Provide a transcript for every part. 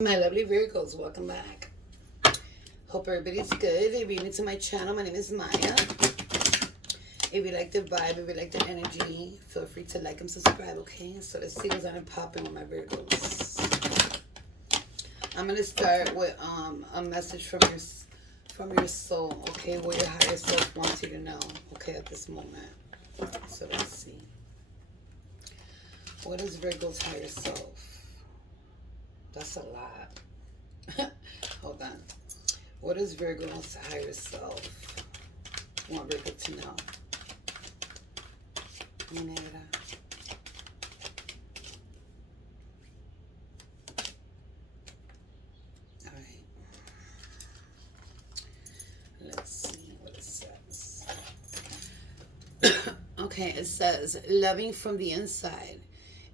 My lovely Virgos, welcome back. Hope everybody's good. If you're new to my channel, my name is Maya. If you like the vibe, if you like the energy, feel free to like and subscribe, okay? So let's see what's on and popping with my Virgos. I'm gonna start with a message from your soul, okay? What your higher self wants you to know, okay, at this moment. So let's see. What is Virgo's higher self? That's a lot. Hold on. What is Virgo's higher self want Virgo to know? Minera. Alright. Let's see what it says. Okay, it says, loving from the inside.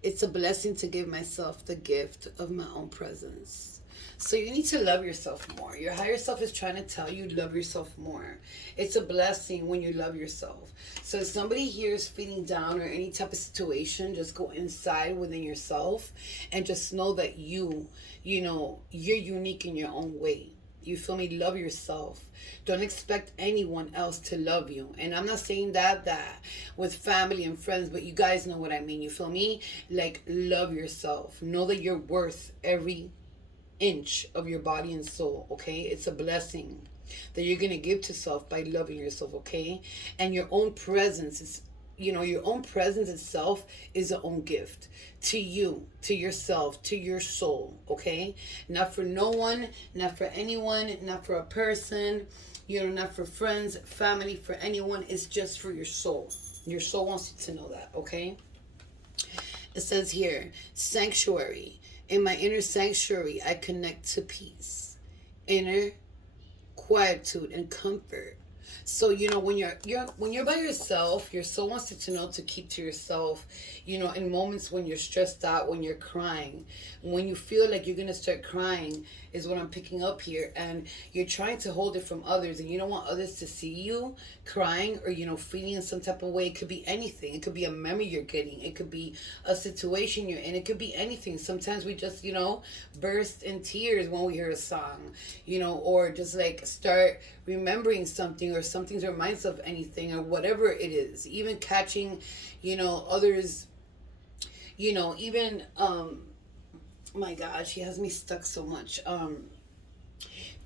It's a blessing to give myself the gift of my own presence. So you need to love yourself more. Your higher self is trying to tell you love yourself more. It's a blessing when you love yourself. So if somebody here is feeling down or any type of situation, just go inside within yourself and just know that you're unique in your own way. You feel me? Love yourself. Don't expect anyone else to love you. And I'm not saying that with family and friends, but you guys know what I mean. You feel me? Like, love yourself. Know that you're worth every inch of your body and soul, okay? It's a blessing that you're going to give to self by loving yourself, okay? And your own presence is, your own presence itself is a own gift to you, to yourself, to your soul, okay? Not for no one, not for anyone, not for a person, not for friends, family, for anyone. It's just for your soul. Your soul wants you to know that, okay? It says here, sanctuary. In my inner sanctuary, I connect to peace, inner quietude, and comfort. So when you're by yourself, your soul wants you to know to keep to yourself. In moments when you're stressed out, when you're crying, when you feel like you're gonna start crying, is what I'm picking up here, and you're trying to hold it from others, and you don't want others to see you crying or feeling in some type of way. It could be anything. It could be a memory you're getting. It could be a situation you're in. It could be anything. Sometimes we just burst in tears when we hear a song, or just like start remembering something, or something reminds us of anything, or whatever it is. Even catching others, even my God, she has me stuck so much.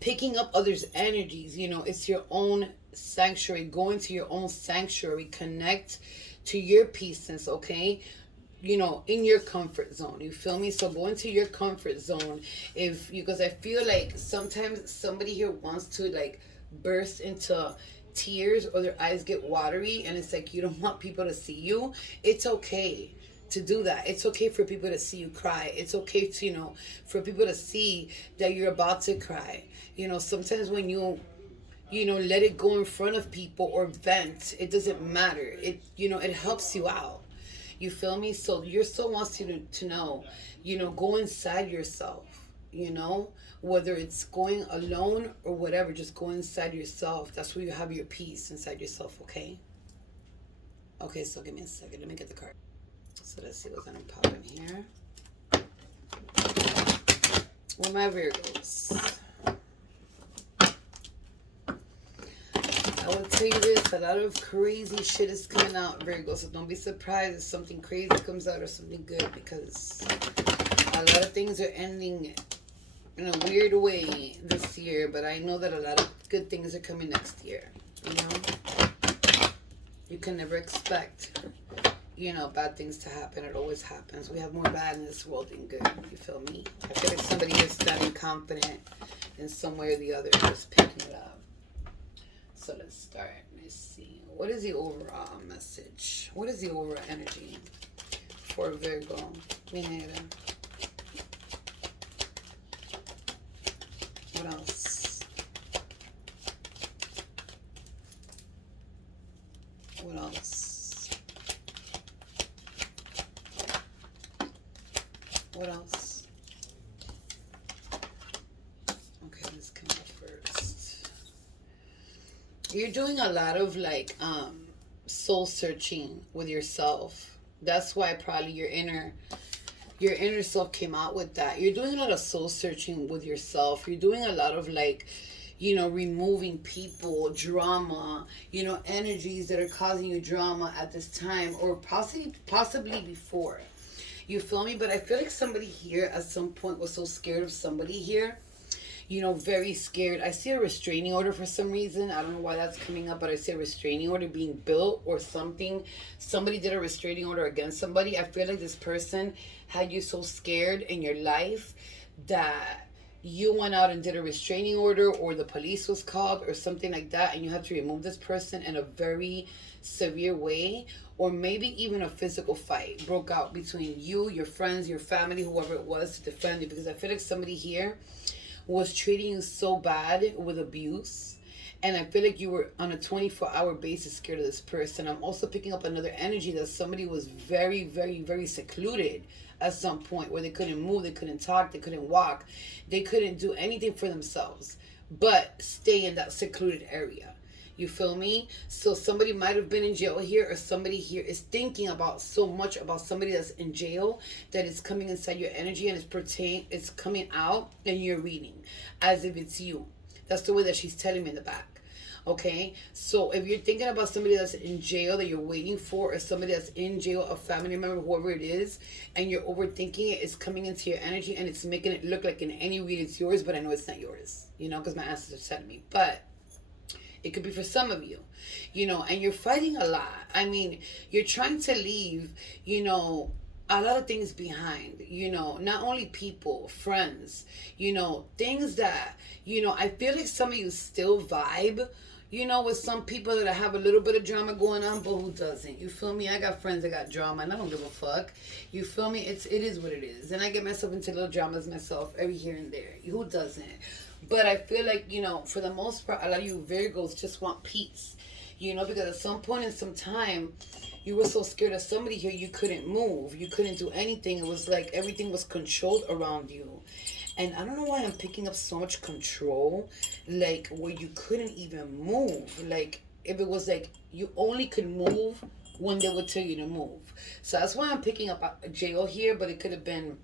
Picking up others' energies, it's your own sanctuary. Go into your own sanctuary. Connect to your peaceness, okay? In your comfort zone. You feel me? So go into your comfort zone. Because I feel like sometimes somebody here wants to like burst into tears, or their eyes get watery, and it's like you don't want people to see you. It's okay to do that. It's okay for people to see you cry. It's okay to for people to see that you're about to cry. Sometimes when you let it go in front of people or vent, it doesn't matter. It helps you out. You feel me? So your soul wants you to know, go inside yourself, whether it's going alone or whatever, just go inside yourself. That's where you have your peace, inside yourself, okay? Okay, so give me a second. Let me get the card. So let's see what's going to pop in here. With my Virgos. I will tell you this, a lot of crazy shit is coming out, Virgo, so don't be surprised if something crazy comes out or something good, because a lot of things are ending in a weird way this year, but I know that a lot of good things are coming next year, You can never expect, bad things to happen. It always happens. We have more bad in this world than good, you feel me? I feel like somebody is standing confident in some way or the other, just picking it up. So let's start. Let's see. What is the overall message? What is the overall energy for Virgo? Minera. What else? What else? What else? Okay, let's come up first. You're doing a lot of like soul searching with yourself. That's why probably your inner Your inner self came out with that. You're doing a lot of soul searching with yourself. You're doing a lot of like, removing people, drama, energies that are causing you drama at this time, or possibly before. You feel me? But I feel like somebody here at some point was so scared of somebody here, very scared. I see a restraining order for some reason. I don't know why that's coming up, but I see a restraining order being built or something. Somebody did a restraining order against somebody. I feel like this person had you so scared in your life that you went out and did a restraining order, or the police was called or something like that, and you have to remove this person in a very severe way, or maybe even a physical fight broke out between you, your friends, your family, whoever it was, to defend you. Because I feel like somebody here was treating you so bad with abuse, and I feel like you were on a 24-hour basis scared of this person. I'm also picking up another energy that somebody was very, very, very secluded at some point, where they couldn't move, they couldn't talk, they couldn't walk, they couldn't do anything for themselves but stay in that secluded area. You feel me? So somebody might have been in jail here, or somebody here is thinking about so much about somebody that's in jail that is coming inside your energy, and it's coming out, and you're reading as if it's you. That's the way that she's telling me in the back. Okay, so if you're thinking about somebody that's in jail that you're waiting for, or somebody that's in jail, a family member, whoever it is, and you're overthinking it, it's coming into your energy, and it's making it look like in any read it's yours, but I know it's not yours, because my ancestors said to me. But it could be for some of you, and you're fighting a lot. I mean, you're trying to leave, a lot of things behind, not only people, friends, things that, I feel like some of you still vibe, with some people that have a little bit of drama going on, but who doesn't? You feel me? I got friends that got drama, and I don't give a fuck. You feel me? It is what it is. And I get myself into little dramas myself every here and there. Who doesn't? But I feel like, for the most part, a lot of you Virgos just want peace, because at some point in some time, you were so scared of somebody here, you couldn't move. You couldn't do anything. It was like everything was controlled around you. And I don't know why I'm picking up so much control, like where you couldn't even move. Like if it was like you only could move when they would tell you to move. So that's why I'm picking up a jail here, but it could have been,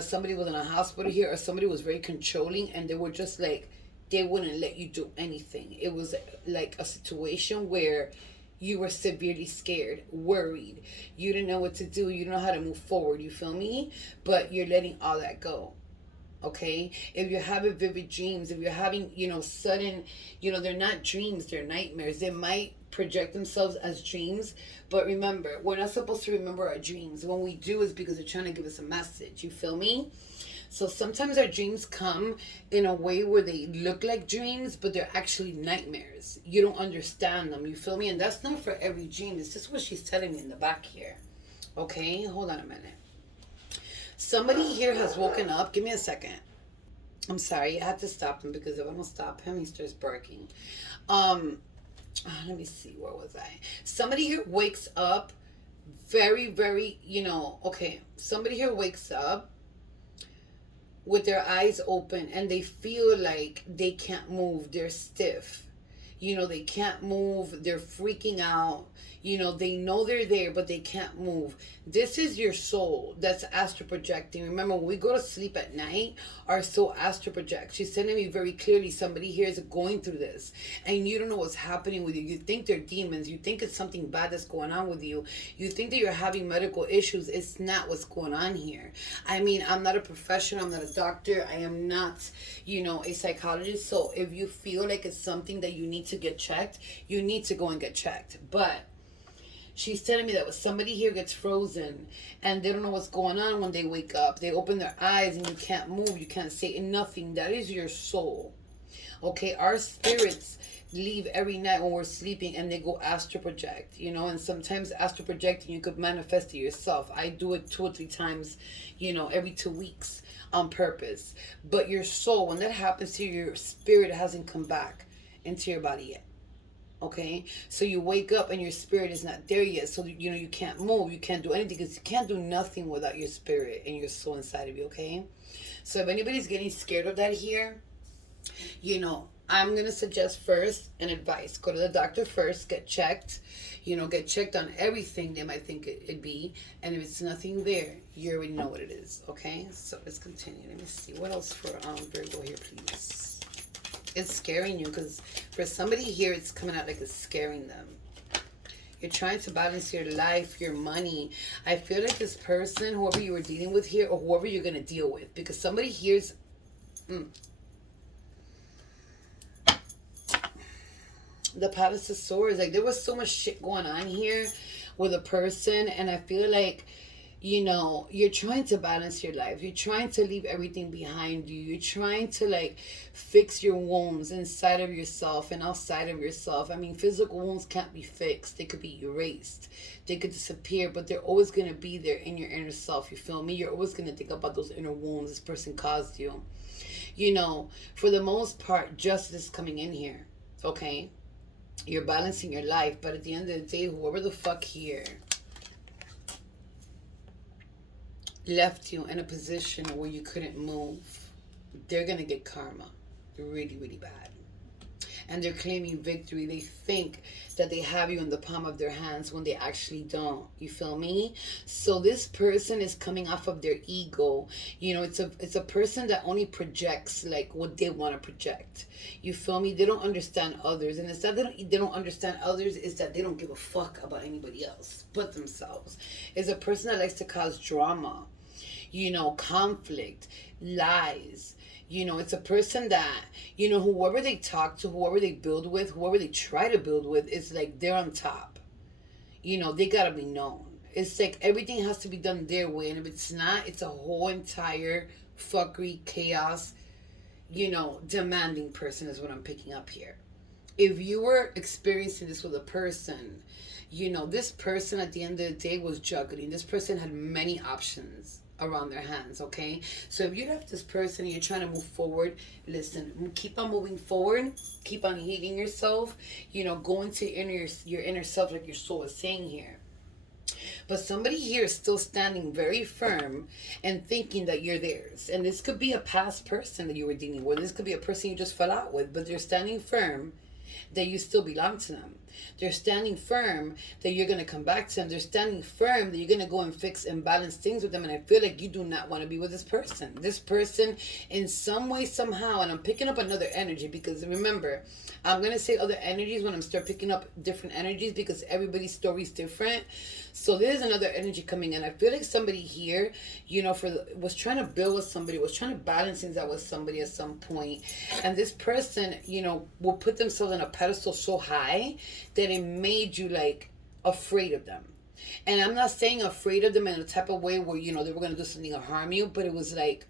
somebody was in a hospital here, or somebody was very controlling, and they were just like, they wouldn't let you do anything. It was like a situation where you were severely scared, worried. You didn't know what to do. You didn't know how to move forward. You feel me? But you're letting all that go. Okay? If you're having vivid dreams, if you're having, sudden, they're not dreams, they're nightmares. They might project themselves as dreams, but remember, we're not supposed to remember our dreams. When we do, it's because they're trying to give us a message. You feel me? So sometimes our dreams come in a way where they look like dreams, but they're actually nightmares. You don't understand them. You feel me? And that's not for every dream. It's just what she's telling me in the back here. Okay? Hold on a minute. Somebody here has woken up. Give me a second. I'm sorry. I have to stop him, because if I don't stop him, he starts barking. Let me see. Where was I? Somebody here wakes up very, very, okay. Somebody here wakes up with their eyes open, and they feel like they can't move. They're stiff. They can't move. They're freaking out. They know they're there, but they can't move. This is your soul that's astral projecting. Remember, when we go to sleep at night, our soul astral projects. She's telling me very clearly, somebody here is going through this, and you don't know what's happening with you. You think they're demons. You think it's something bad that's going on with you. You think that you're having medical issues. It's not what's going on here. I mean, I'm not a professional. I'm not a doctor. I am not, a psychologist. So if you feel like it's something that you need to get checked, you need to go and get checked. But she's telling me that when somebody here gets frozen and they don't know what's going on when they wake up, they open their eyes and you can't move, you can't say nothing. That is your soul. Okay, our spirits leave every night when we're sleeping, and they go astral project, and sometimes astral projecting, you could manifest it yourself. I do it 2 or 3 times, every 2 weeks on purpose. But your soul, when that happens to you, your spirit hasn't come back into your body yet. Okay, so you wake up and your spirit is not there yet, so you can't move, you can't do anything, because you can't do nothing without your spirit and your soul inside of you. Okay, so if anybody's getting scared of that here, I'm going to suggest first an advice. Go to the doctor first, get checked. Get checked on everything they might think it'd be. And if it's nothing there, you already know what it is. Okay? So let's continue. Let me see. What else for Virgo here, please? It's scaring you because for somebody here, it's coming out like it's scaring them. You're trying to balance your life, your money. I feel like this person, whoever you were dealing with here, or whoever you're going to deal with, because somebody here's... The Palace of Swords. Like, there was so much shit going on here with a person, and I feel like, you're trying to balance your life. You're trying to leave everything behind you. You're trying to, like, fix your wounds inside of yourself and outside of yourself. I mean, physical wounds can't be fixed. They could be erased. They could disappear, but they're always going to be there in your inner self. You feel me? You're always going to think about those inner wounds this person caused you. For the most part, justice is coming in here. Okay? You're balancing your life, but at the end of the day, whoever the fuck here left you in a position where you couldn't move, they're gonna get karma really, really bad. And they're claiming victory. They think that they have you in the palm of their hands when they actually don't. You feel me? So this person is coming off of their ego. It's a person that only projects like what they want to project. You feel me? They don't understand others. And it's not that they don't understand others, it's that they don't give a fuck about anybody else but themselves. It's a person that likes to cause drama, conflict, lies. It's a person that, whoever they talk to, whoever they build with, whoever they try to build with, it's like they're on top. They gotta be known. It's like everything has to be done their way. And if it's not, it's a whole entire fuckery, chaos, demanding person is what I'm picking up here. If you were experiencing this with a person, this person at the end of the day was juggling. This person had many options around their hands, okay? So if you left this person and you're trying to move forward, listen, keep on moving forward, keep on healing yourself, go into your inner self like your soul is saying here. But somebody here is still standing very firm and thinking that you're theirs. And this could be a past person that you were dealing with. This could be a person you just fell out with, but they're standing firm that you still belong to them. They're standing firm that you're going to come back to them. They're standing firm that you're going to go and fix and balance things with them. And I feel like you do not want to be with this person. This person, in some way, somehow, and I'm picking up another energy because remember, I'm going to say other energies when I'm start picking up different energies because everybody's story is different. So there's another energy coming in. I feel like somebody here, was trying to build with somebody, was trying to balance things out with somebody at some point. And this person, will put themselves on a pedestal so high that it made you like afraid of them. And I'm not saying afraid of them in a type of way where, they were going to do something to harm you, but it was like,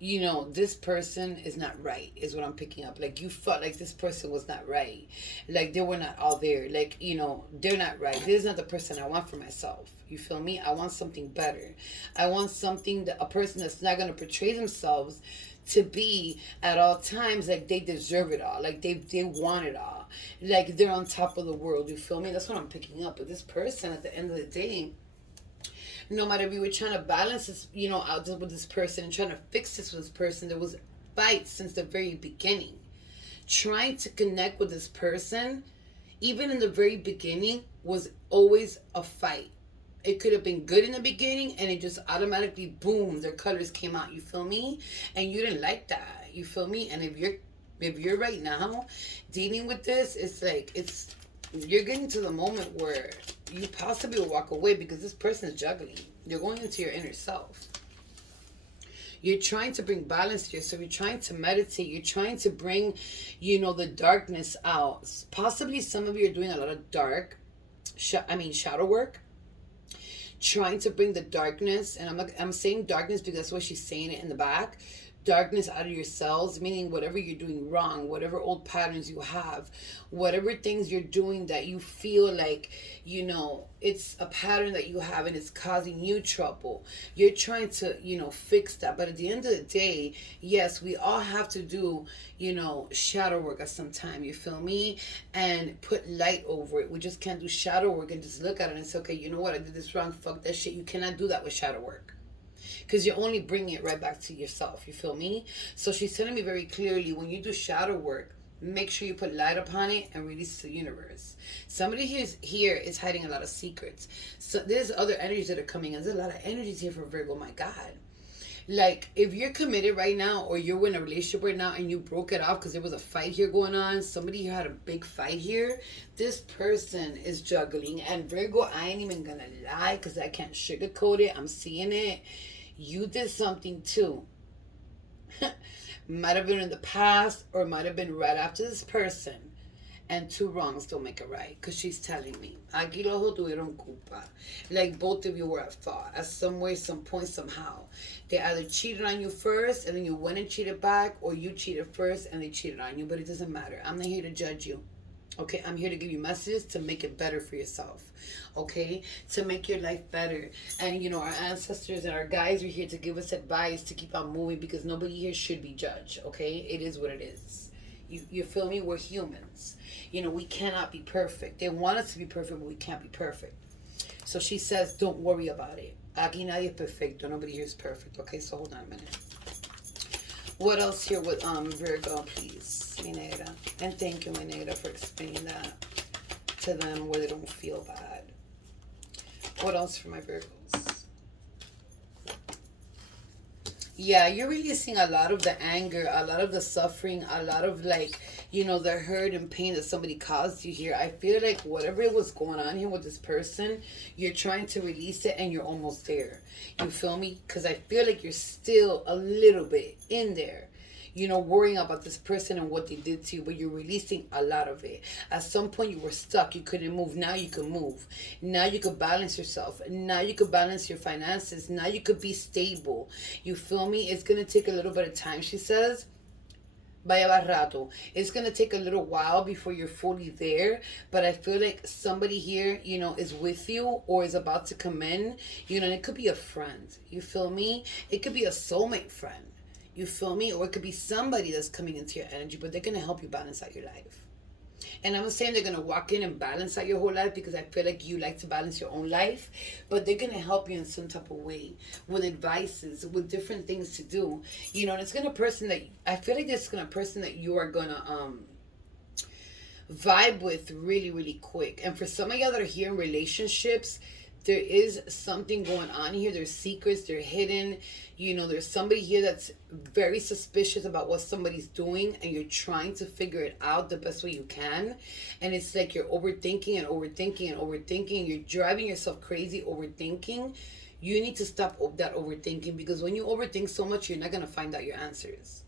this person is not right, is what I'm picking up. Like, you felt like this person was not right. Like, they were not all there. Like, they're not right. This is not the person I want for myself. You feel me? I want something better. I want something a person that's not going to portray themselves to be at all times like they deserve it all. Like, they want it all. Like, they're on top of the world. You feel me? That's what I'm picking up. But this person, at the end of the day, no matter if you were trying to balance this, out with this person and trying to fix this with this person, there was fights since the very beginning. Trying to connect with this person, even in the very beginning, was always a fight. It could have been good in the beginning and it just automatically, boom, their colors came out. You feel me? And you didn't like that. You feel me? And if you're right now dealing with this, it's like, you're getting to the moment where you possibly will walk away because this person is juggling. You're going into your inner self. You're trying to bring balance to yourself. You're trying to meditate. You're trying to bring, the darkness out. Possibly some of you are doing a lot of shadow work. Trying to bring the darkness, and I'm saying darkness because that's what she's saying it in the back. Darkness out of yourselves, meaning whatever you're doing wrong, whatever old patterns you have, whatever things you're doing that you feel like, it's a pattern that you have and it's causing you trouble. You're trying to, fix that. But at the end of the day, yes, we all have to do, shadow work at some time, you feel me? And put light over it. We just can't do shadow work and just look at it and say, okay, you know what, I did this wrong, fuck that shit. You cannot do that with shadow work. Because you're only bringing it right back to yourself. You feel me? So she's telling me very clearly, when you do shadow work, Make sure you put light upon it and release to the universe. Somebody here is hiding a lot of secrets. So there's other energies that are coming in. There's a lot of energies here for Virgo, my God. Like, if you're committed right now, or you're in a relationship right now and you broke it off because there was a fight here going on, somebody here had a big fight here, this person is juggling. And Virgo, I ain't even gonna lie because I can't sugarcoat it. I'm seeing it. You did something too. Might have been in the past, or might have been right after this person. And two wrongs don't make a right, because she's telling me. Aquí los dos tuvieron culpa. Like, both of you were at fault. At some way, some point, somehow. They either cheated on you first, and then you went and cheated back, or you cheated first, and they cheated on you. But it doesn't matter. I'm not here to judge you. Okay, I'm here to give you messages to make it better for yourself. Okay, to make your life better. And you know, our ancestors and our guides are here to give us advice to keep on moving, because nobody here should be judged. Okay, it is what it is. You feel me? We're humans. You know, we cannot be perfect. They want us to be perfect, but we can't be perfect. So she says, don't worry about it. Aquí nadie es perfecto. Nobody here is perfect. Okay, so hold on a minute. What else here with Virgo, please, mi negra? And thank you, mi negra, for explaining that to them where they don't feel bad. What else for my Virgos? Yeah, you're releasing a lot of the anger, a lot of the suffering, a lot of, like, you know, the hurt and pain that somebody caused you here. I feel like whatever was going on here with this person, you're trying to release it and you're almost there. You feel me? Because I feel like you're still a little bit in there, you know, worrying about this person and what they did to you, but you're releasing a lot of it. At some point you were stuck, you couldn't move. Now you can move. Now you could balance yourself. Now you could balance your finances. Now you could be stable. You feel me? It's going to take a little bit of time, she says. Vaya rato. It's going to take a little while before you're fully there, but I feel like somebody here, you know, is with you or is about to come in, you know, and it could be a friend. You feel me? It could be a soulmate friend. You feel me? Or it could be somebody that's coming into your energy, but they're going to help you balance out your life. And I'm saying they're going to walk in and balance out your whole life, because I feel like you like to balance your own life, but they're going to help you in some type of way with advices, with different things to do. You know, and it's going to person that, I feel like this is going to person that you are going to vibe with really, really quick. And for some of y'all that are here in relationships, there is something going on here. There's secrets, they're hidden. You know, there's somebody here that's very suspicious about what somebody's doing, and you're trying to figure it out the best way you can. And it's like you're overthinking and overthinking and overthinking. You're driving yourself crazy overthinking. You need to stop that overthinking, because when you overthink so much, you're not going to find out your answers.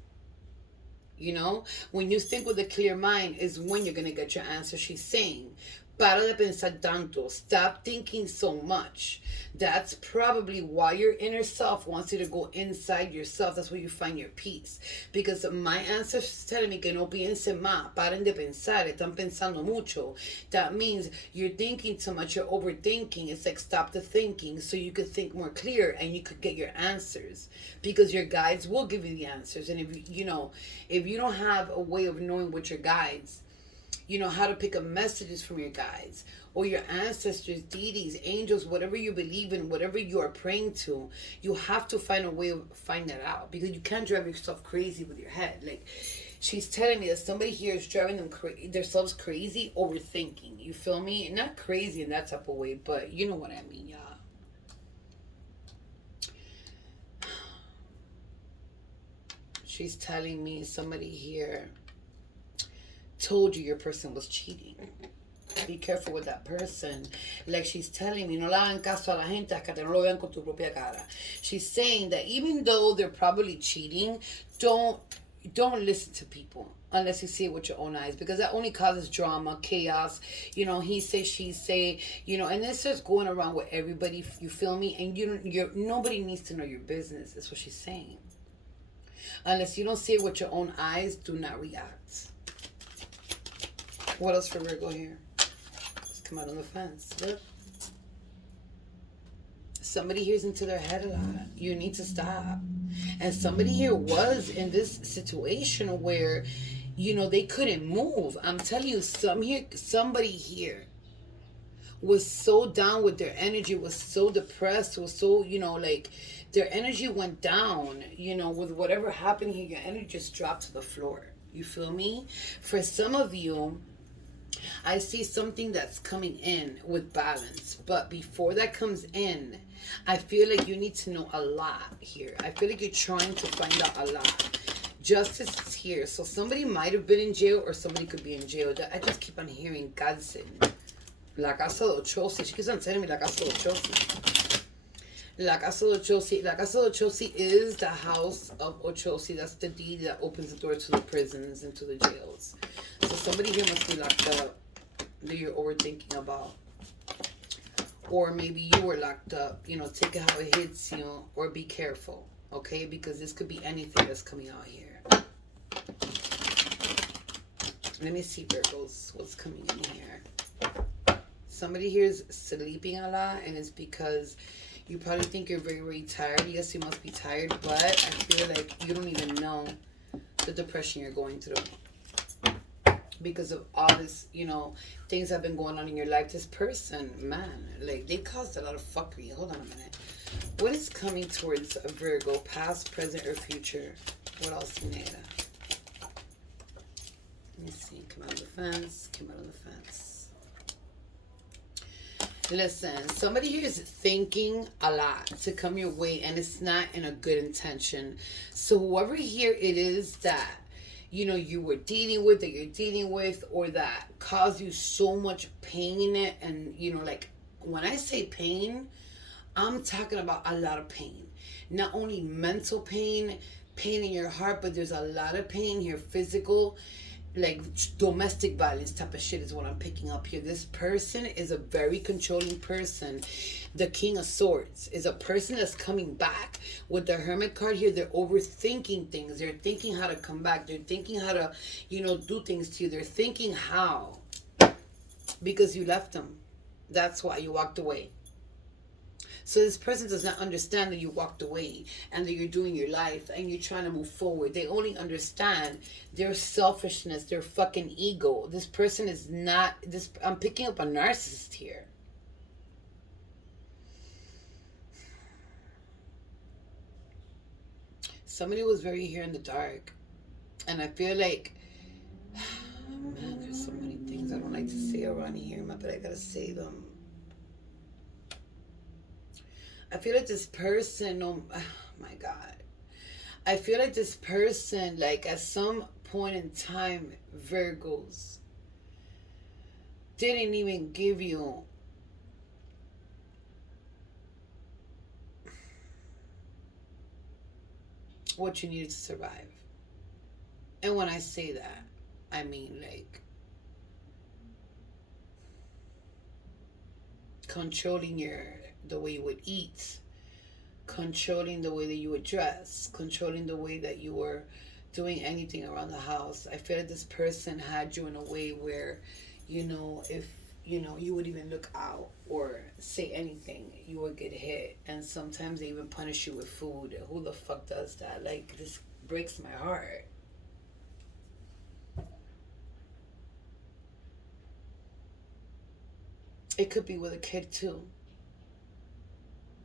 You know, when you think with a clear mind is when you're going to get your answer. She's saying, para de pensar tanto. Stop thinking so much. That's probably why your inner self wants you to go inside yourself. That's where you find your peace. Because my ancestors telling me que no piensen más. Paren de pensar. Están pensando mucho. That means you're thinking too much. You're overthinking. It's like stop the thinking so you could think more clear and you could get your answers. Because your guides will give you the answers. And if you know, if you don't have a way of knowing what your guides, you know, how to pick up messages from your guides or your ancestors, deities, angels, whatever you believe in, whatever you are praying to, you have to find a way of finding that out, because you can't drive yourself crazy with your head. Like, she's telling me that somebody here is driving themselves crazy overthinking. You feel me? Not crazy in that type of way, but you know what I mean, y'all. She's telling me somebody here told you your person was cheating. Be careful with that person. Like she's telling me, no le hagan caso a la gente hasta que no lo vean con tu propia cara. She's saying that even though they're probably cheating, don't listen to people unless you see it with your own eyes, because that only causes drama, chaos. You know, he say, she say, you know, and this is going around with everybody. You feel me? And nobody needs to know your business. That's what she's saying. Unless you don't see it with your own eyes, do not react. What else for Virgo here? Let's come out on the fence. Look. Somebody here's into their head a lot. You need to stop. And somebody here was in this situation where, you know, they couldn't move. I'm telling you, somebody here was so down with their energy, was so depressed, was so, you know, like their energy went down, you know, with whatever happened here, your energy just dropped to the floor. You feel me? For some of you, I see something that's coming in with balance, but before that comes in, I feel like you need to know a lot here. I feel like you're trying to find out a lot. Justice is here, so somebody might have been in jail, or somebody could be in jail. I just keep on hearing God saying, La Casa de Ochosi. She keeps on telling me La Casa de Ochosi. La Casa de Ochosi. La Casa de Ochosi is the house of Ochosi. That's the deed that opens the door to the prisons and to the jails. So somebody here must be locked up that you're overthinking about. Or maybe you were locked up. Take it how it hits you, or be careful, okay? Because this could be anything that's coming out here. Let me see, Virgos, what's coming in here. Somebody here is sleeping a lot, and it's because you probably think you're very, very tired. Yes, you must be tired, but I feel like you don't even know the depression you're going through. Because of all this, things have been going on in your life. This person, man, like, they caused a lot of fuckery. Hold on a minute. What is coming towards a Virgo, past, present, or future? What else, Neda? Let me see. Come out of the fence. Come out of the fence. Listen, somebody here is thinking a lot to come your way, and it's not in a good intention. So whoever here it is that you were dealing with, that you're dealing with, or that caused you so much pain, and like, when I say pain, I'm talking about a lot of pain. Not only mental pain in your heart, but there's a lot of pain here, physical, like domestic violence type of shit is what I'm picking up here. This person is a very controlling person. The King of Swords is a person that's coming back. With the Hermit card here, they're overthinking things. They're thinking how to come back. They're thinking how to, do things to you. They're thinking how. Because you left them. That's why you walked away. So this person does not understand that you walked away and that you're doing your life and you're trying to move forward. They only understand their selfishness, their fucking ego. This person is not this. I'm picking up a narcissist here. Somebody was very here in the dark, and I feel like, man, there's so many things I don't like to say around here, but I gotta say them. I feel like this person, oh my God. I feel like this person, like, at some point in time, Virgos, didn't even give you what you needed to survive. And when I say that, I mean, like, controlling the way you would eat, controlling the way that you would dress, controlling the way that you were doing anything around the house. I feel like this person had you in a way where, if you would even look out or say anything, you would get hit. And sometimes they even punish you with food. Who the fuck does that? Like, this breaks my heart. It could be with a kid too,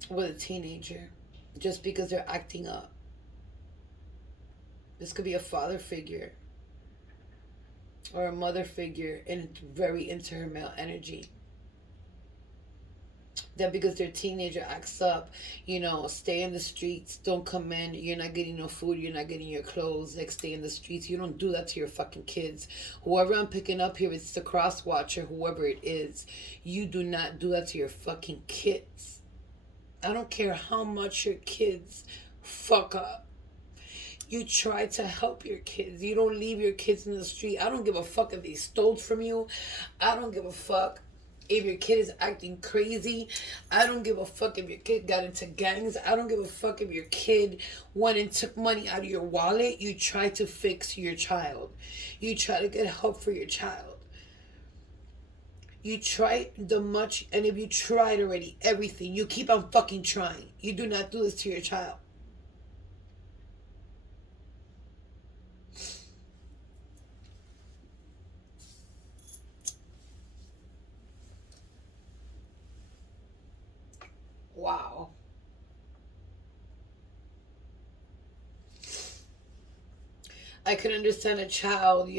with a teenager, just because they're acting up. This could be a father figure or a mother figure, and it's very into her male energy. That because their teenager acts up, stay in the streets, don't come in, you're not getting no food, you're not getting your clothes, like, stay in the streets. You don't do that to your fucking kids. Whoever I'm picking up here, it's the cross watcher, whoever it is. You do not do that to your fucking kids. I don't care how much your kids fuck up. You try to help your kids. You don't leave your kids in the street. I don't give a fuck if they stole from you. I don't give a fuck if your kid is acting crazy. I don't give a fuck if your kid got into gangs. I don't give a fuck if your kid went and took money out of your wallet. You try to fix your child. You try to get help for your child. You try and if you tried already, everything, you keep on fucking trying. You do not do this to your child. Wow. I can understand a child,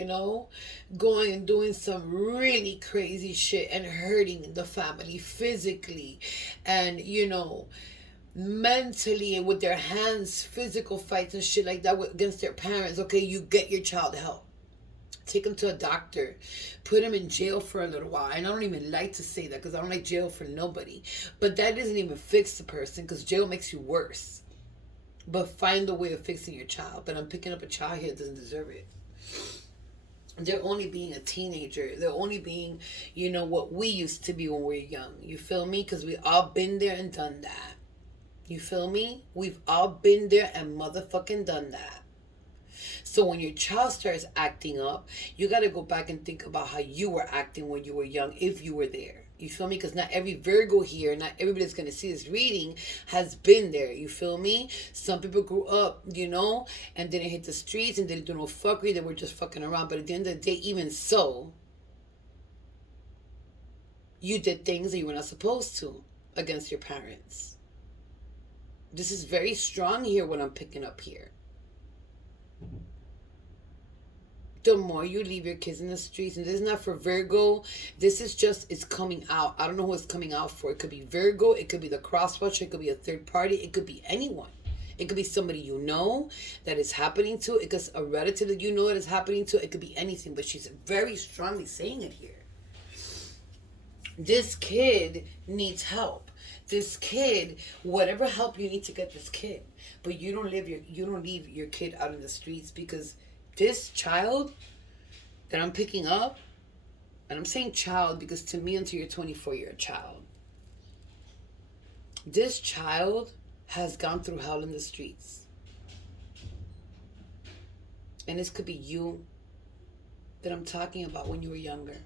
going and doing some really crazy shit and hurting the family physically and, mentally and with their hands, physical fights and shit like that against their parents. Okay, you get your child help. Take him to a doctor. Put him in jail for a little while. And I don't even like to say that because I don't like jail for nobody. But that doesn't even fix the person because jail makes you worse. But find a way of fixing your child. But I'm picking up a child here that doesn't deserve it. They're only being a teenager. They're only being, what we used to be when we were young. You feel me? Because we all been there and done that. You feel me? We've all been there and motherfucking done that. So when your child starts acting up, you got to go back and think about how you were acting when you were young, if you were there. You feel me? Because not every Virgo here, not everybody that's going to see this reading has been there. You feel me? Some people grew up, and didn't hit the streets and didn't do no fuckery. They were just fucking around. But at the end of the day, even so, you did things that you were not supposed to against your parents. This is very strong here, what I'm picking up here. The more you leave your kids in the streets, and this is not for Virgo, this is just, it's coming out. I don't know who it's coming out for. It could be Virgo, it could be the cross-watcher, it could be a third party, it could be anyone. It could be somebody you know that is happening to. It could be a relative that you know that is happening to. It could be anything, but she's very strongly saying it here. This kid needs help. This kid, whatever help you need to get this kid, but you don't leave your kid out in the streets, because this child that I'm picking up, and I'm saying child because to me until you're 24 you're a child. This child has gone through hell in the streets, and this could be you that I'm talking about when you were younger,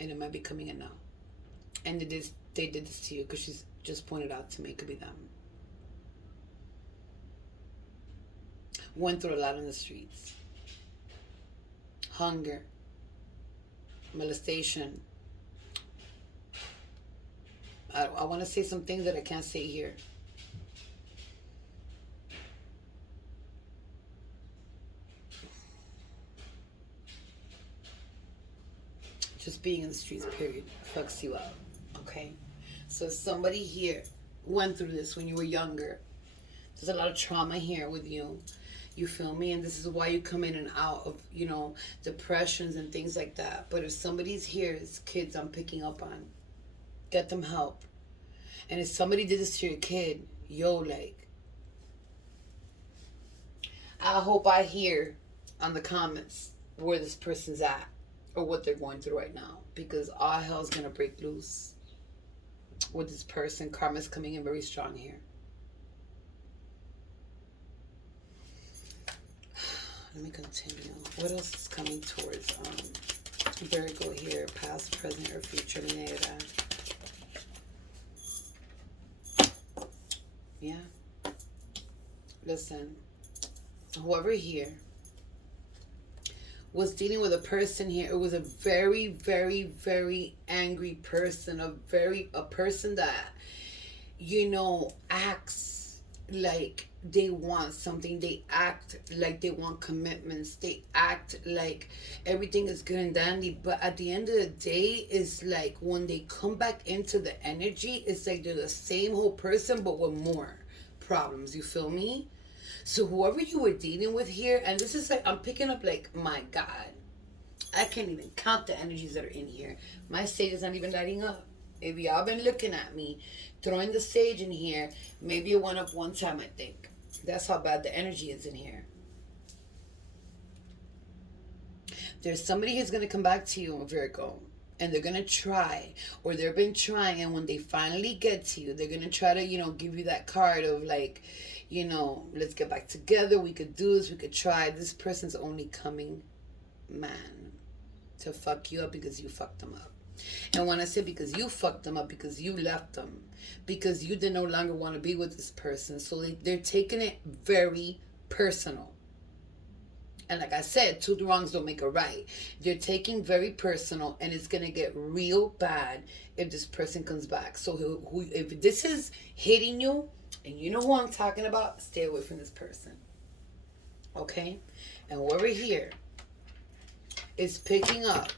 and it might be coming in now, and they did this to you because she's just pointed out to me it could be them. Went through a lot in the streets. Hunger, molestation. I want to say some things that I can't say here. Just being in the streets, period, fucks you up. Okay? So somebody here went through this when you were younger. There's a lot of trauma here with you. You feel me? And this is why you come in and out of, depressions and things like that. But if somebody's here, it's kids I'm picking up on. Get them help. And if somebody did this to your kid, I hope I hear on the comments where this person's at or what they're going through right now. Because all hell's going to break loose with this person. Karma's coming in very strong here. Let me continue. What else is coming towards Virgo here? Past, present, or future? Yeah. Listen. Whoever here was dealing with a person here, it was a very, very, very angry person. A person that, acts like they want something. They act like they want commitments. They act like everything is good and dandy, but at the end of the day, it's like when they come back into the energy, it's like they're the same whole person but with more problems. You feel me? So whoever you were dealing with here, and this is like, I'm picking up like, my God, I can't even count the energies that are in here. My stage is not even lighting up. If y'all been looking at me throwing the sage in here, maybe it went up one time, I think. That's how bad the energy is in here. There's somebody who's going to come back to you, Virgo, and they're going to try, or they've been trying, and when they finally get to you, they're going to try to, give you that card of like, let's get back together, we could do this, we could try. This person's only coming, man, to fuck you up because you fucked them up. And when I say because you fucked them up, because you left them, because you did no longer want to be with this person. So they're taking it very personal. And like I said, two wrongs don't make a right. They're taking very personal, and it's going to get real bad if this person comes back. So if this is hitting you, and you know who I'm talking about, stay away from this person. Okay? And whoever here is picking up,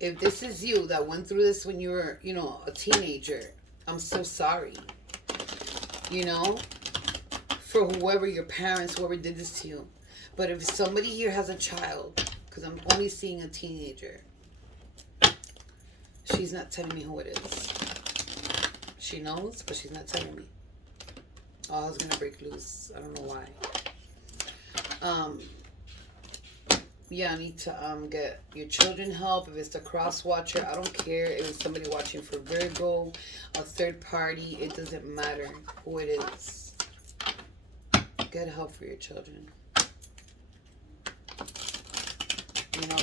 if this is you that went through this when you were, a teenager, I'm so sorry. You know, for whoever, your parents, whoever did this to you. But if somebody here has a child, because I'm only seeing a teenager, she's not telling me who it is. She knows, but she's not telling me. Oh, I was going to break loose. I don't know why. Yeah, I need to get your children help. If it's the cross watcher, I don't care. If it's somebody watching for Virgo, a third party, it doesn't matter who it is. Get help for your children.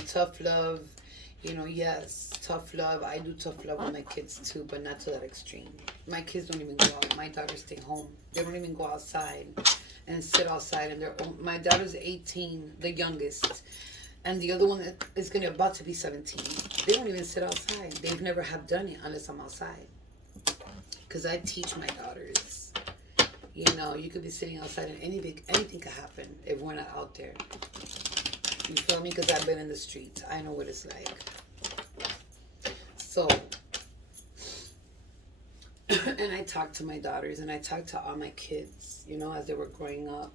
Tough love. Yes, tough love. I do tough love with my kids too, but not to that extreme. My kids don't even go out. My daughters stay home. They don't even go outside and sit outside. And my daughter's 18, the youngest. And the other one is about to be 17. They don't even sit outside. They've never have done it unless I'm outside. Because I teach my daughters. You could be sitting outside and anything could happen if we're not out there. You feel me? Because I've been in the streets. I know what it's like. So, and I talk to my daughters and I talk to all my kids, as they were growing up.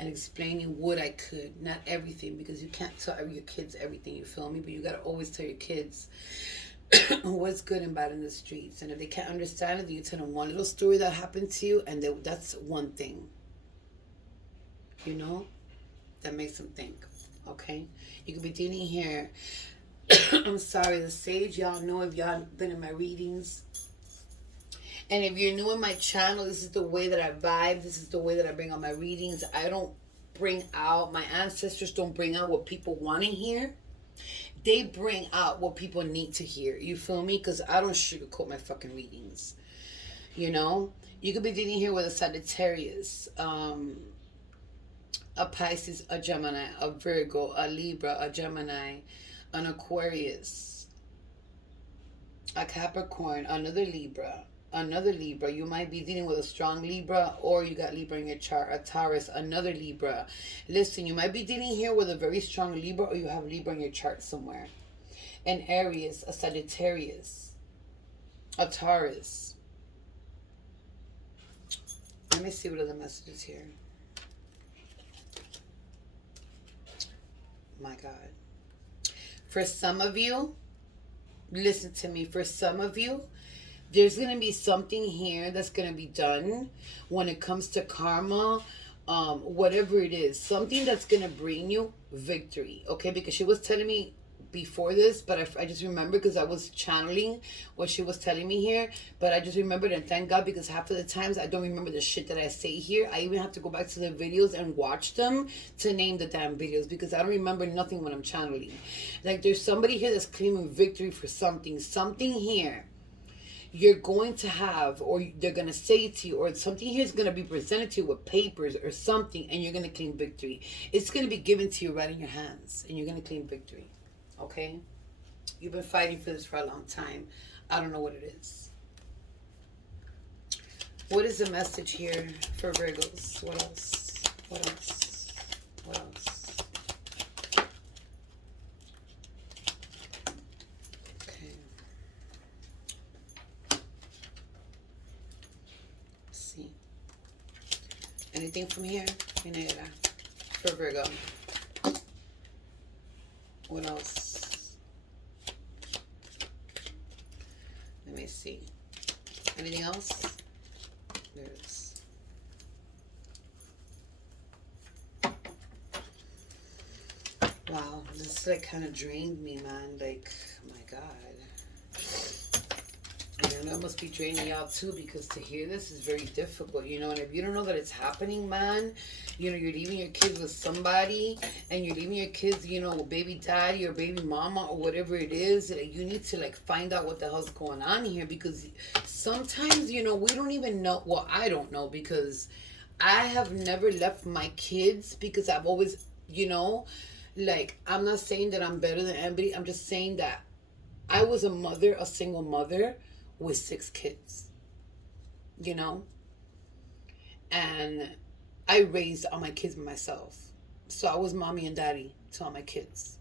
And explaining what I could, not everything, because you can't tell your kids everything, you feel me? But you gotta always tell your kids what's good and bad in the streets. And if they can't understand it, then you tell them one little story that happened to you, and that's one thing. That makes them think. Okay? You could be dealing here. I'm sorry, the sage, y'all know if y'all been in my readings. And if you're new in my channel, this is the way that I vibe. This is the way that I bring out my readings. I don't bring out, my ancestors don't bring out what people want to hear. They bring out what people need to hear. You feel me? Because I don't sugarcoat my fucking readings. You could be dealing here with a Sagittarius, a Pisces, a Gemini, a Virgo, a Libra, a Gemini, an Aquarius, a Capricorn, another Libra. You might be dealing with a strong Libra, or you got Libra in your chart. A Taurus, another Libra. Listen, you might be dealing here with a very strong Libra, or you have Libra in your chart somewhere. An Aries, a Sagittarius, a Taurus. Let me see what other messages here. My God. For some of you, listen to me. For some of you, there's going to be something here that's going to be done when it comes to karma, whatever it is. Something that's going to bring you victory, okay? Because she was telling me before this, but I just remember because I was channeling what she was telling me here. But I just remembered, and thank God, because half of the times I don't remember the shit that I say here. I even have to go back to the videos and watch them to name the damn videos, because I don't remember nothing when I'm channeling. Like, there's somebody here that's claiming victory for something here you're going to have, or they're going to say to you, or something here is going to be presented to you with papers or something, and you're going to claim victory. It's going to be given to you right in your hands, and you're going to claim victory. Okay? You've been fighting for this for a long time. I don't know what it is. What is the message here for Virgos? What else? What else? What else? Anything from here? For Virgo. What else? Let me see. Anything else? There it is. Wow, this like kind of drained me, man. Like, my God. I know it must be draining y'all too, because to hear this is very difficult, and if you don't know that it's happening, man, you're leaving your kids with somebody, and you're leaving your kids, with baby daddy or baby mama or whatever it is. You need to like find out what the hell's going on here, because sometimes, we don't even know. Well, I don't know, because I have never left my kids, because I've always, like, I'm not saying that I'm better than anybody. I'm just saying that I was a single mother with 6 kids, and I raised all my kids by myself. So I was mommy and daddy to all my kids.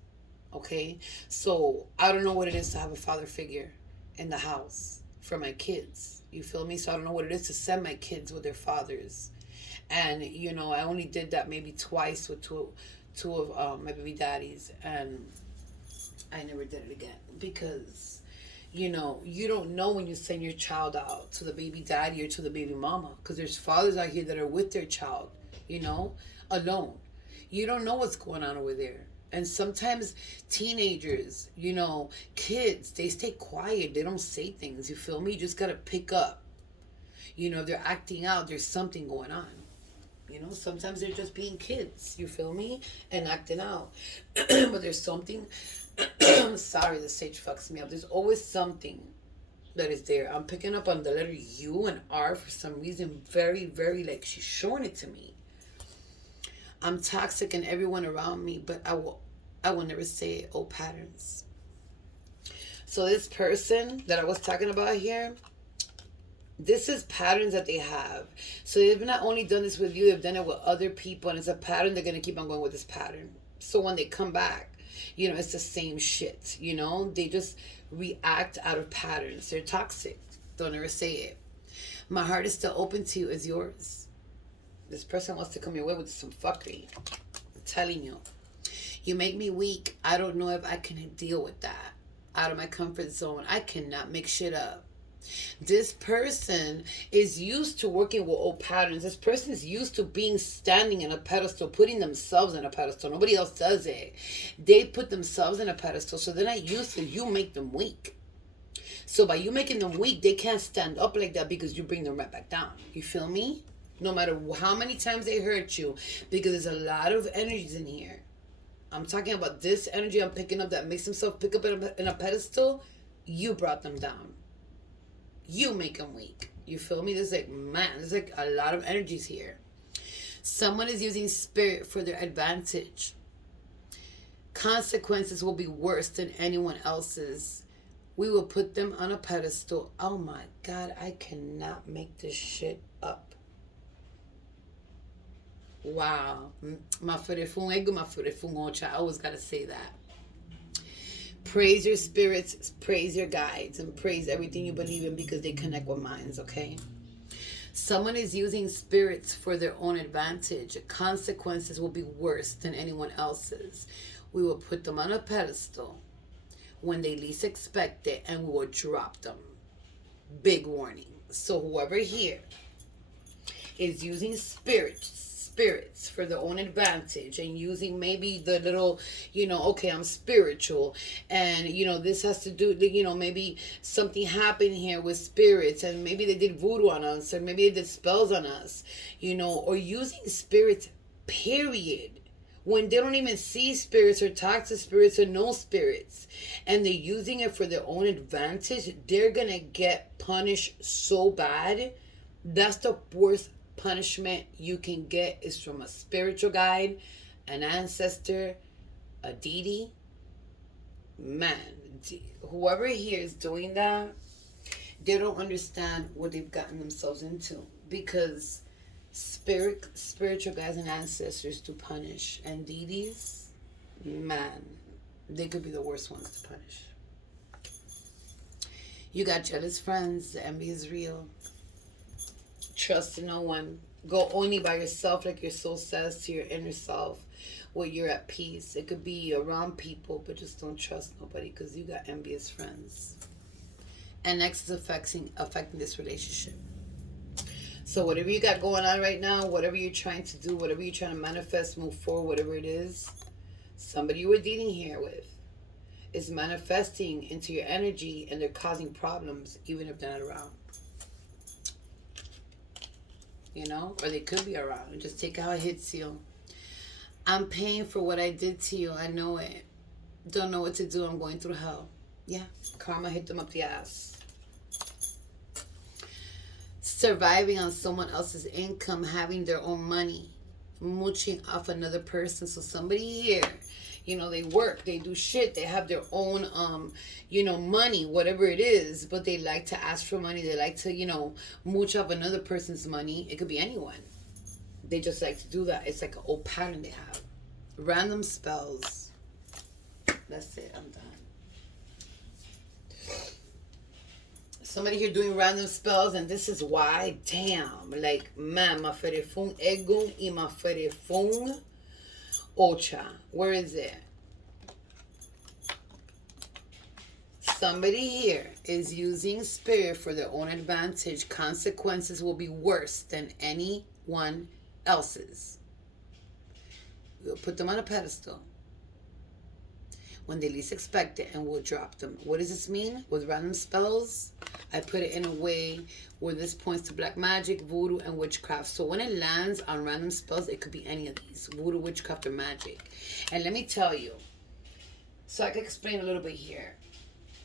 Okay? So I don't know what it is to have a father figure in the house for my kids. You feel me? So I don't know what it is to send my kids with their fathers. And, I only did that maybe twice with two of my baby daddies. And I never did it again because you don't know when you send your child out to the baby daddy or to the baby mama, because there's fathers out here that are with their child, alone. You don't know what's going on over there. And sometimes teenagers, kids, they stay quiet. They don't say things. You feel me? You just got to pick up. They're acting out. There's something going on. Sometimes they're just being kids. You feel me? And acting out. But there's something. Sorry, the sage fucks me up. There's always something that is there. I'm picking up on the letter U and R for some reason. Very, very, like, she's showing it to me. I'm toxic in everyone around me, but I will never say old patterns. So this person that I was talking about here, this is patterns that they have. So they've not only done this with you, they've done it with other people, and it's a pattern. They're going to keep on going with this pattern. So when they come back, it's the same shit. They just react out of patterns. They're toxic. Don't ever say it. My heart is still open to you as yours. This person wants to come your way with some fuckery. I'm telling you. You make me weak. I don't know if I can deal with that. Out of my comfort zone. I cannot make shit up. This person is used to working with old patterns. This person is used to standing in a pedestal, putting themselves in a pedestal. Nobody else does it. They put themselves in a pedestal, so they're not used to you make them weak. So by you making them weak, they can't stand up like that because you bring them right back down. You feel me? No matter how many times they hurt you, because there's a lot of energies in here. I'm talking about this energy I'm picking up that makes themselves pick up in a pedestal. You brought them down. You make them weak. You feel me? There's like a lot of energies here. Someone is using spirit for their advantage. Consequences will be worse than anyone else's. We will put them on a pedestal. Oh my God, I cannot make this shit up. Wow. I always got to say that. Praise your spirits, praise your guides, and praise everything you believe in because they connect with minds, okay? Someone is using spirits for their own advantage. Consequences will be worse than anyone else's. We will put them on a pedestal when they least expect it, and we will drop them. Big warning. So whoever here is using spirits for their own advantage and using maybe the little, okay, I'm spiritual, and this has to do, maybe something happened here with spirits, and maybe they did voodoo on us, or maybe they did spells on us, or using spirits, period, when they don't even see spirits or talk to spirits or know spirits, and they're using it for their own advantage. They're gonna get punished so bad. That's the worst punishment you can get, is from a spiritual guide, an ancestor, a deity. Man, whoever here is doing that, they don't understand what they've gotten themselves into, because spiritual guides and ancestors to punish, and deities, man, they could be the worst ones to punish. You got jealous friends. The envy is real. Trust no one. Go only by yourself, like your soul says, to your inner self, where you're at peace. It could be around people, but just don't trust nobody, because you got envious friends. And next is affecting this relationship. So whatever you got going on right now, whatever you're trying to do, whatever you're trying to manifest, move forward, whatever it is, somebody you were dealing here with is manifesting into your energy, and they're causing problems even if they're not around. Or they could be around. And just take how it hits you. I'm paying for what I did to you. I know it. Don't know what to do. I'm going through hell. Yeah. Karma hit them up the ass. Surviving on someone else's income, having their own money, mooching off another person. So somebody here, they work, they do shit, they have their own, money, whatever it is, but they like to ask for money. They like to, mooch off another person's money. It could be anyone. They just like to do that. It's like an old pattern they have. Random spells. That's it. I'm done. Somebody here doing random spells, and this is why. Damn. Like, man, ma fun egun y ma fun ocha. Where is it? Somebody here is using spirit for their own advantage. Consequences will be worse than anyone else's. We'll put them on a pedestal when they least expect it, and we'll drop them. What does this mean? With random spells, I put it in a way where this points to black magic, voodoo, and witchcraft. So when it lands on random spells, it could be any of these: voodoo, witchcraft, or magic. And let me tell you, so I can explain a little bit here,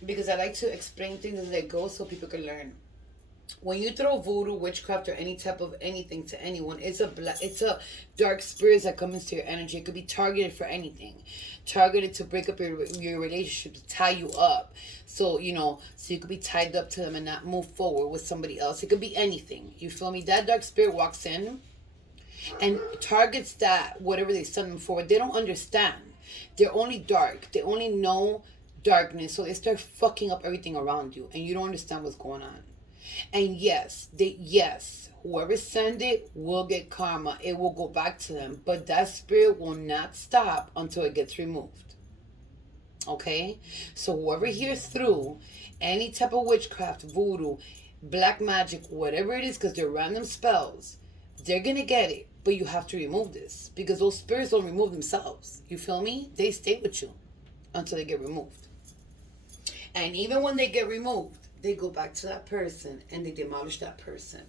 because I like to explain things as they go so people can learn. When you throw voodoo, witchcraft, or any type of anything to anyone, it's a dark spirit that comes into your energy. It could be targeted for anything, targeted to break up your relationship, to tie you up. So so you could be tied up to them and not move forward with somebody else. It could be anything. You feel me? That dark spirit walks in and targets that whatever they send them for. They don't understand. They're only dark. They only know darkness. So they start fucking up everything around you, and you don't understand what's going on. And yes, whoever sent it will get karma. It will go back to them. But that spirit will not stop until it gets removed. Okay? So whoever hears through any type of witchcraft, voodoo, black magic, whatever it is, because they're random spells, they're going to get it. But you have to remove this, because those spirits don't remove themselves. You feel me? They stay with you until they get removed. And even when they get removed, they go back to that person and they demolish that person.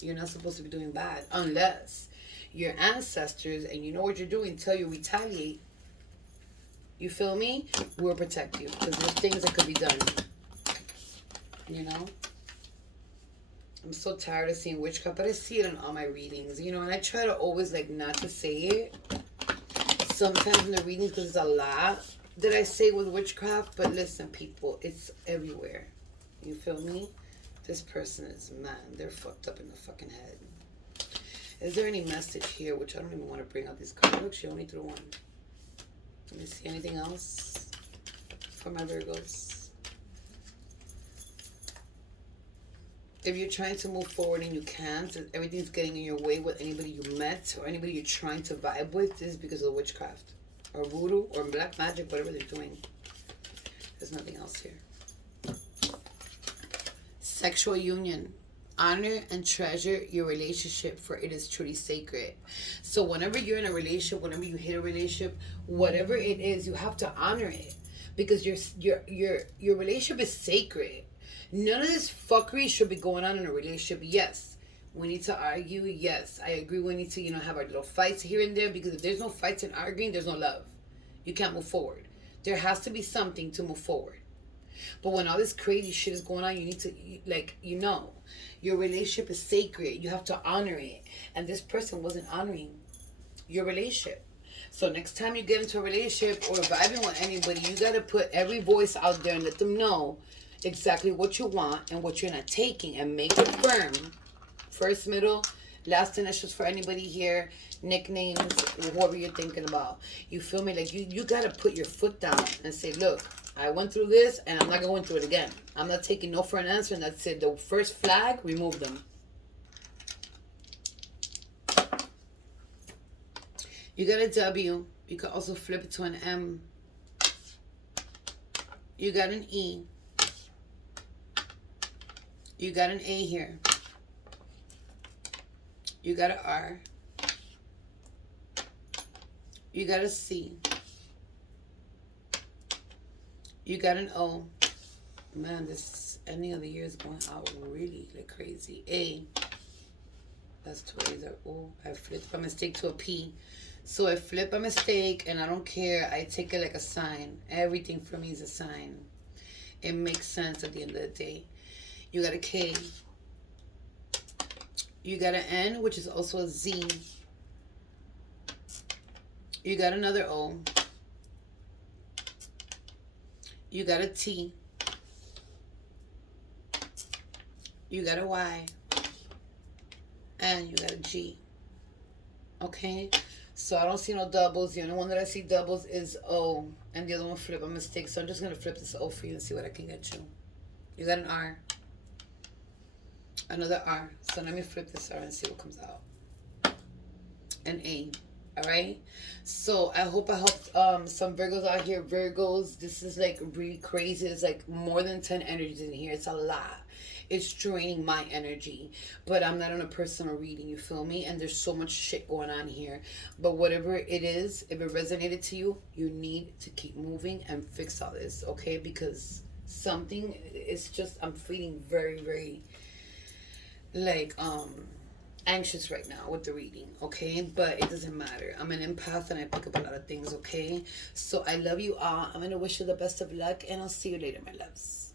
You're not supposed to be doing bad unless your ancestors, and you know what you're doing, tell you retaliate. You feel me? We'll protect you, because there's things that could be done. I'm so tired of seeing witchcraft, but I see it in all my readings, and I try to always not to say it sometimes in the readings, because there's a lot that I say with witchcraft. But listen, people, it's everywhere. You feel me? This person is, man, they're fucked up in the fucking head. Is there any message here? Which I don't even want to bring out this card. Look, she only threw one. Let me see anything else for my Virgos. If you're trying to move forward and you can't, and everything's getting in your way with anybody you met or anybody you're trying to vibe with, this is because of witchcraft or voodoo or black magic, whatever they're doing. There's nothing else here. Sexual union. Honor and treasure your relationship, for it is truly sacred. So whenever you're in a relationship, whenever you hit a relationship, whatever it is, you have to honor it, because your relationship is sacred. None of this fuckery should be going on in a relationship. Yes, we need to argue. Yes, I agree. We need to have our little fights here and there, because if there's no fights and arguing, there's no love. You can't move forward. There has to be something to move forward. But when all this crazy shit is going on, you need to, your relationship is sacred. You have to honor it. And this person wasn't honoring your relationship. So next time you get into a relationship or vibing with anybody, you got to put every voice out there and let them know exactly what you want and what you're not taking, and make it firm. First, middle, last initials for anybody here, nicknames, whoever you're thinking about. You feel me? You got to put your foot down and say, look, I went through this, and I'm not going through it again. I'm not taking no for an answer, and that's it. The first flag, remove them. You got a W. You can also flip it to an M. You got an E. You got an A here. You got an R. You got a C. You got an O. Man, this ending of the year is going out really like crazy. A. That's two A's. Oh, I flipped by mistake to a P. So I flip by mistake, and I don't care. I take it like a sign. Everything for me is a sign. It makes sense at the end of the day. You got a K. You got an N, which is also a Z. You got another O. You got a T. You got a Y. And you got a G. Okay? So I don't see no doubles. The only one that I see doubles is O, and the other one flip a mistake. So I'm just gonna flip this O for you and see what I can get you. You got an R, another R. So let me flip this R and see what comes out. An A. All right. So I hope I helped some Virgos out here. Virgos, this is like really crazy. It's like more than 10 energies in here. It's a lot. It's draining my energy, but I'm not on a personal reading. You feel me? And there's so much shit going on here. But whatever it is, if it resonated to you, you need to keep moving and fix all this, okay? Because something, it's just, I'm feeling very, very like anxious right now with the reading, okay? But it doesn't matter. I'm an empath and I pick up a lot of things, okay? So I love you all. I'm gonna wish you the best of luck and I'll see you later, my loves.